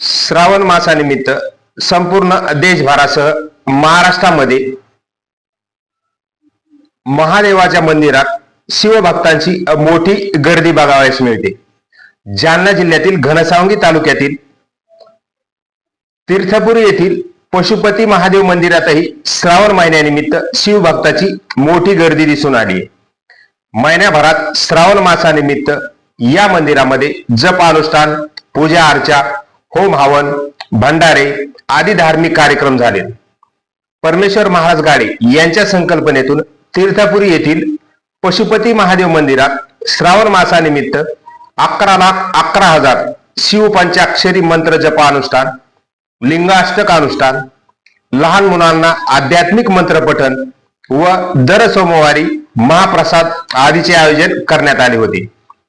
श्रावण मासानिमित्त संपूर्ण देशभरासह महाराष्ट्रामध्ये महादेवाच्या मंदिरात शिवभक्तांची मोठी गर्दी बघावयास मिळते. जालना जिल्ह्यातील घनसावंगी तालुक्यातील तीर्थपुरी येथील पशुपती महादेव मंदिरातही श्रावण महिन्यानिमित्त शिवभक्ताची मोठी गर्दी दिसून आली महिन्याभरात श्रावण मासानिमित्त या मंदिरामध्ये जप अनुष्ठान पूजा अर्चा होम हवन भंडारे आदी धार्मिक कार्यक्रम झाले. परमेश्वर महाराज गाडे यांच्या संकल्पनेतून तीर्थपुरी येथील पशुपती महादेव मंदिरात श्रावण मासानिमित्त अकरा लाख अकरा हजार शिवपंचाक्षरी मंत्र जप अनुष्ठान लिंगाष्टक अनुष्ठान लहान मुलांना आध्यात्मिक मंत्रपठन व दर सोमवारी महाप्रसाद आदीचे आयोजन करण्यात आले होते.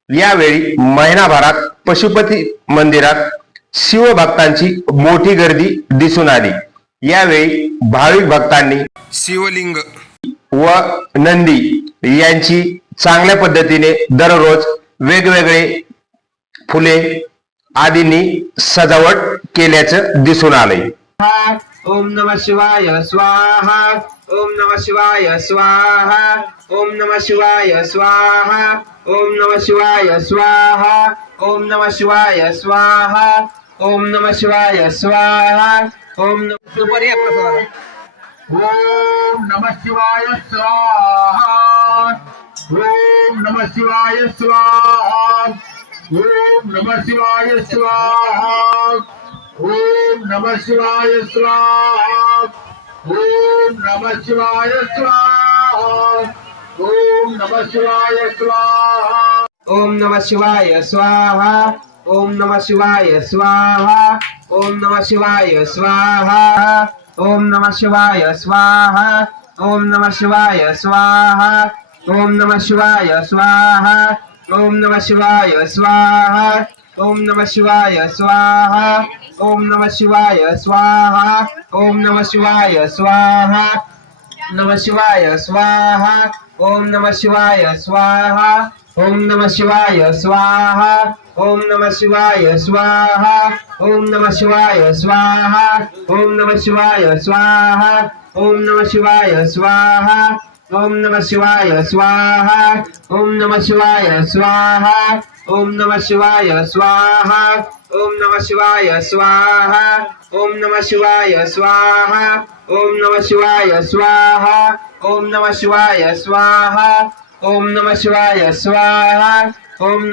यावेळी महिनाभरात पशुपती मंदिरात शिवभक्तांची मोठी गर्दी दिसून आली. यावेळी भाविक भक्तांनी शिवलिंग. व नंदी यांची चांगल्या पद्धतीने दररोज वेगवेगळे फुले आदींनी सजावट केल्याचं दिसून आलंय. ओम नमः शिवाय स्वाहा. ओम नमः शिवाय स्वाहा. ओम नमः शिवाय स्वाहा. ओम नमः शिवाय स्वाहा. ఓం నమ శివాయ స్వాహ. ఓం నమ శివాయ స్వాహ. ఓం సూపర్ ఓం నమ శివాయ స్వాహ. ఓం నమ శివాయ స్వాహ. ఓం నమ శివాయ స్వాహ. ఓం నమ శివాయ స్వాహ. ఓం నమ శివాయ స్వాహ. ఓం నమ శివాయ స్వాహ. ओम नमः शिवाय स्वाहा ओम नमः शिवाय स्वाहा ओम नमः शिवाय स्वाहा ओम नमः शिवाय स्वाहा ओम नमः शिवाय स्वाहा ओम नमः शिवाय स्वाहा ओम नमः शिवाय स्वाहा ओम नमः शिवाय स्वाहा ओम नमः शिवाय स्वाहा ओम नमः शिवाय स्वाहा नमः शिवाय स्वाहा ओम नमः शिवाय स्वाहा ओम नमः शिवाय स्वाहा ओम नमः शिवाय स्वाहा ओम नमः शिवाय स्वाहा ओम नमः शिवाय स्वाहा ओम नमः शिवाय स्वाहा ओम नमः शिवाय स्वाहा ओम नमः शिवाय स्वाहा ओम नमः शिवाय स्वाहा ओम नमः शिवाय स्वाहा ओम नमः शिवाय स्वाहा ओम नमः शिवाय स्वाहा ओम नमः शिवाय स्वाहा ओम नम शिवाय स्वाहा ओम